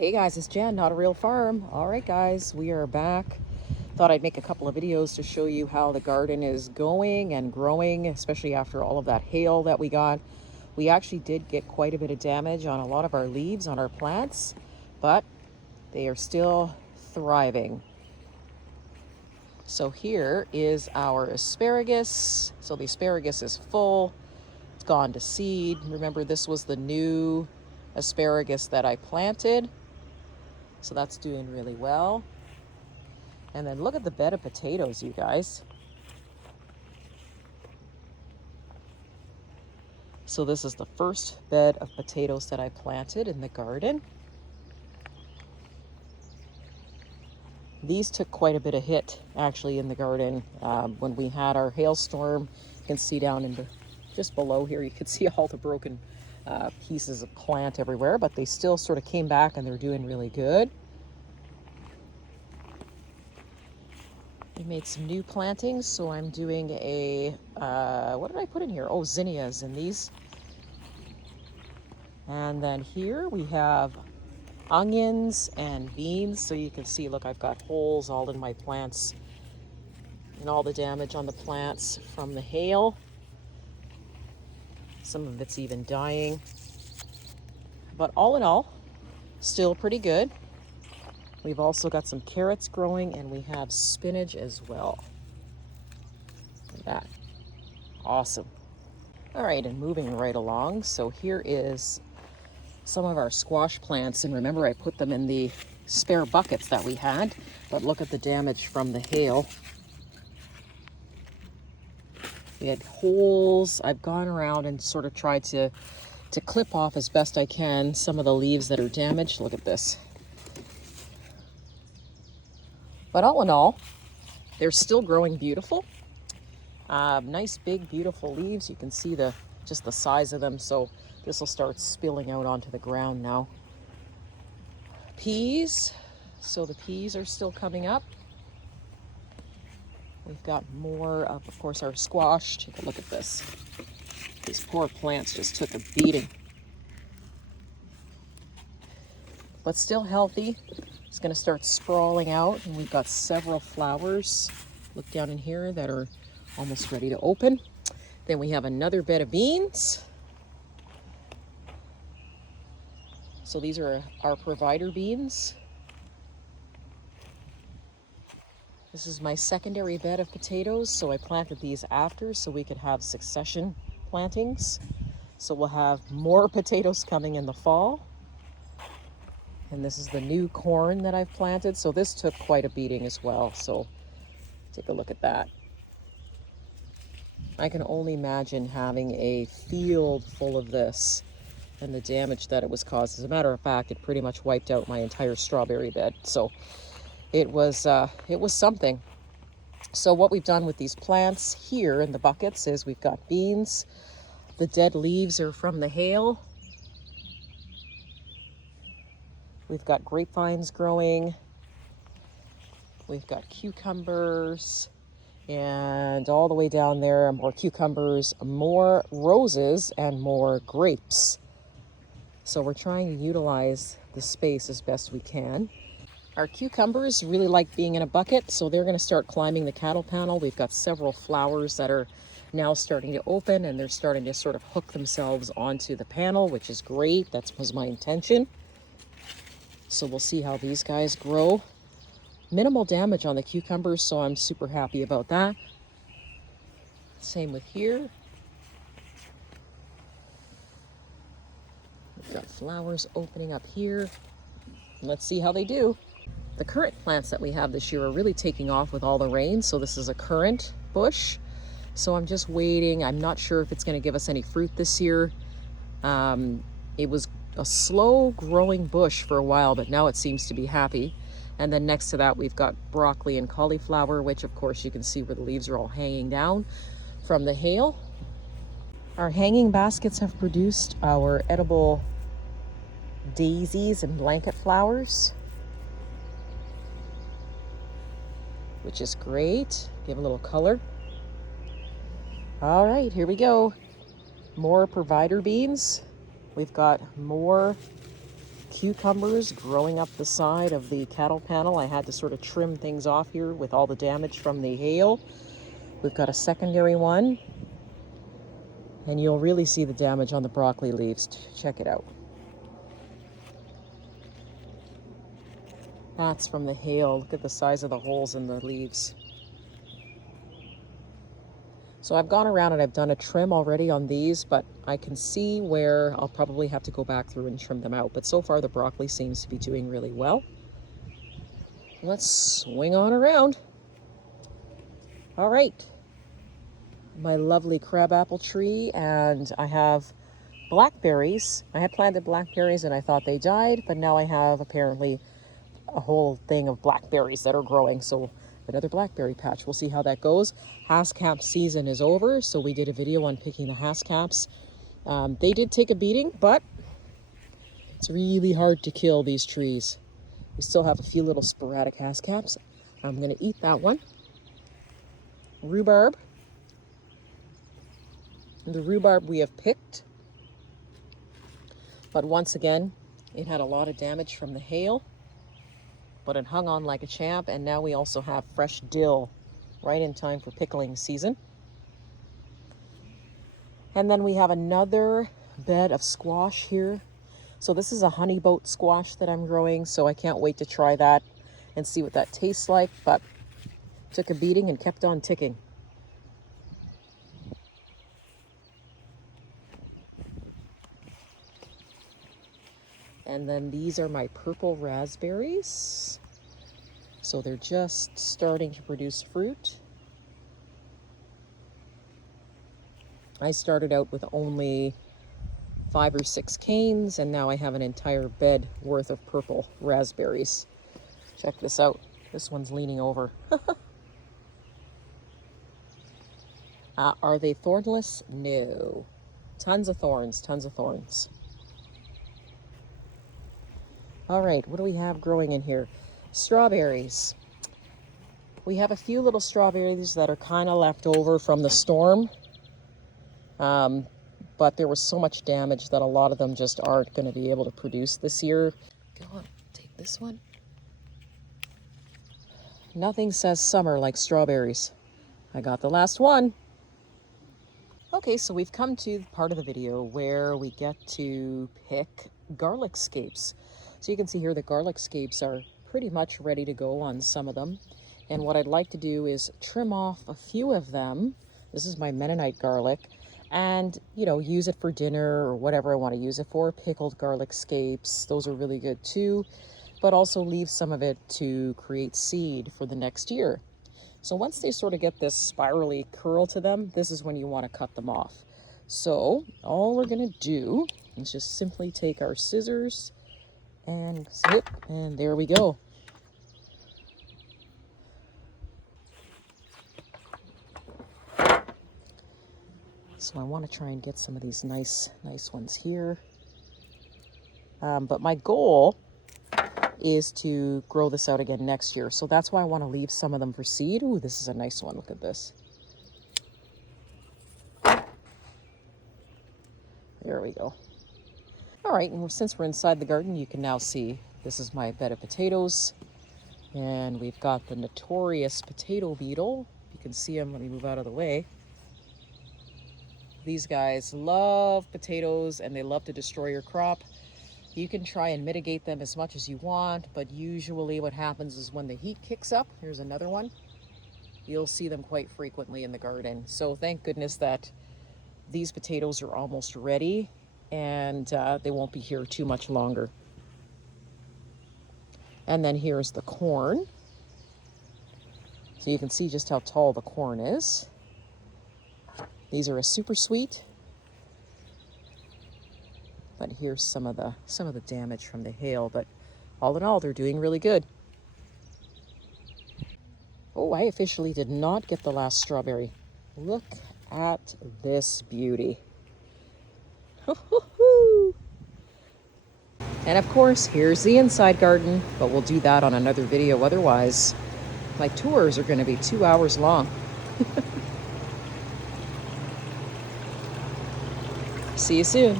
Hey guys, it's Jen, Not a Real Farm. All right guys, we are back. Thought I'd make a couple of videos to show you how the garden is going and growing, especially after all of that hail that we got. We actually did get quite a bit of damage on a lot of our leaves on our plants, but they are still thriving. So here is our asparagus. So the asparagus is full. It's gone to seed. Remember, this was the new asparagus that I planted. So that's doing really well. And then look at the bed of potatoes, you guys. So this is the first bed of potatoes that I planted in the garden. These took quite a bit of hit actually in the garden when we had our hailstorm. You can see down in just below here, you can see all the broken pieces of plant everywhere, but they still sort of came back and they're doing really good. We made some new plantings, so I'm doing a, what did I put in here? Oh, zinnias in these. And then here we have onions and beans. So you can see, look, I've got holes all in my plants and all the damage on the plants from the hail. Some of it's even dying. But all in all, still pretty good. We've also got some carrots growing and we have spinach as well. Look at that. Awesome. All right, and moving right along. So here is some of our squash plants. And remember, I put them in the spare buckets that we had, but look at the damage from the hail. We had holes. I've gone around and sort of tried to clip off as best I can some of the leaves that are damaged. Look at this. But all in all, they're still growing beautiful. Nice, big, beautiful leaves. You can see just the size of them. So this will start spilling out onto the ground now. Peas. So the peas are still coming up. We've got more of course, our squash. Take a look at this. These poor plants just took a beating. But still healthy. It's going to start sprawling out, and we've got several flowers. Look down in here that are almost ready to open. Then we have another bed of beans. So these are our provider beans. This is my secondary bed of potatoes, so I planted these after so we could have succession plantings. So we'll have more potatoes coming in the fall. And this is the new corn that I've planted. So this took quite a beating as well. So take a look at that. I can only imagine having a field full of this and the damage that it was caused. As a matter of fact, it pretty much wiped out my entire strawberry bed. So it was something. So what we've done with these plants here in the buckets is we've got beans. The dead leaves are from the hail. We've got grapevines growing. We've got cucumbers. And all the way down there, more cucumbers, more roses, and more grapes. So we're trying to utilize the space as best we can. Our cucumbers really like being in a bucket, so they're going to start climbing the cattle panel. We've got several flowers that are now starting to open, and they're starting to sort of hook themselves onto the panel, which is great. That was my intention. So we'll see how these guys grow. Minimal damage on the cucumbers, so I'm super happy about that. Same with here. We've got flowers opening up here. Let's see how they do. The currant plants that we have this year are really taking off with all the rain. So this is a currant bush. So I'm just waiting. I'm not sure if it's going to give us any fruit this year. It was a slow growing bush for a while, but now it seems to be happy. And then next to that, we've got broccoli and cauliflower, which of course you can see where the leaves are all hanging down from the hail. Our hanging baskets have produced our edible daisies and blanket flowers, which is great. Give a little color. All right, here we go. More provider beans. We've got more cucumbers growing up the side of the cattle panel. I had to sort of trim things off here with all the damage from the hail. We've got a secondary one, and you'll really see the damage on the broccoli leaves. Check it out. That's from the hail. Look at the size of the holes in the leaves. So I've gone around and I've done a trim already on these, but I can see where I'll probably have to go back through and trim them out. But so far the broccoli seems to be doing really well. Let's swing on around. All right. My lovely crabapple tree, and I have blackberries. I had planted blackberries and I thought they died, but now I have apparently a whole thing of blackberries that are growing. So another blackberry patch. We'll see how that goes. Haskap season is over, so we did a video on picking the haskaps. They did take a beating, but it's really hard to kill these trees. We still have a few little sporadic haskaps. I'm going to eat that one. Rhubarb. The rhubarb we have picked, but once again, it had a lot of damage from the hail, but it hung on like a champ. And now we also have fresh dill right in time for pickling season. And then we have another bed of squash here. So this is a honey boat squash that I'm growing, so I can't wait to try that and see what that tastes like, but took a beating and kept on ticking. And then these are my purple raspberries. So they're just starting to produce fruit. I started out with only 5 or 6 canes, and now I have an entire bed worth of purple raspberries. Check this out. This one's leaning over. Are they thornless? No. Tons of thorns, tons of thorns. All right, what do we have growing in here? Strawberries. We have a few little strawberries that are kind of left over from the storm. But there was so much damage that a lot of them just aren't going to be able to produce this year. Go on, take this one. Nothing says summer like strawberries. I got the last one. Okay, so we've come to the part of the video where we get to pick garlic scapes. So you can see here the garlic scapes are pretty much ready to go on some of them. And what I'd like to do is trim off a few of them. This is my Mennonite garlic. And, you know, use it for dinner or whatever I want to use it for. Pickled garlic scapes, those are really good too. But also leave some of it to create seed for the next year. So once they sort of get this spirally curl to them, this is when you want to cut them off. So all we're going to do is just simply take our scissors and snip, and there we go. So I want to try and get some of these nice ones here. But my goal is to grow this out again next year. So that's why I want to leave some of them for seed. Ooh, this is a nice one. Look at this. There we go. All right, and since we're inside the garden, you can now see this is my bed of potatoes. And we've got the notorious potato beetle. You can see him. Let me move out of the way. These guys love potatoes and they love to destroy your crop. You can try and mitigate them as much as you want, but usually what happens is when the heat kicks up, here's another one, you'll see them quite frequently in the garden. So thank goodness that these potatoes are almost ready and they won't be here too much longer. And then here's the corn. So you can see just how tall the corn is. These are a super sweet. But here's some of the damage from the hail, but all in all, they're doing really good. Oh, I officially did not get the last strawberry. Look at this beauty. And of course, here's the inside garden, but we'll do that on another video. Otherwise, my tours are going to be 2 hours long. See you soon.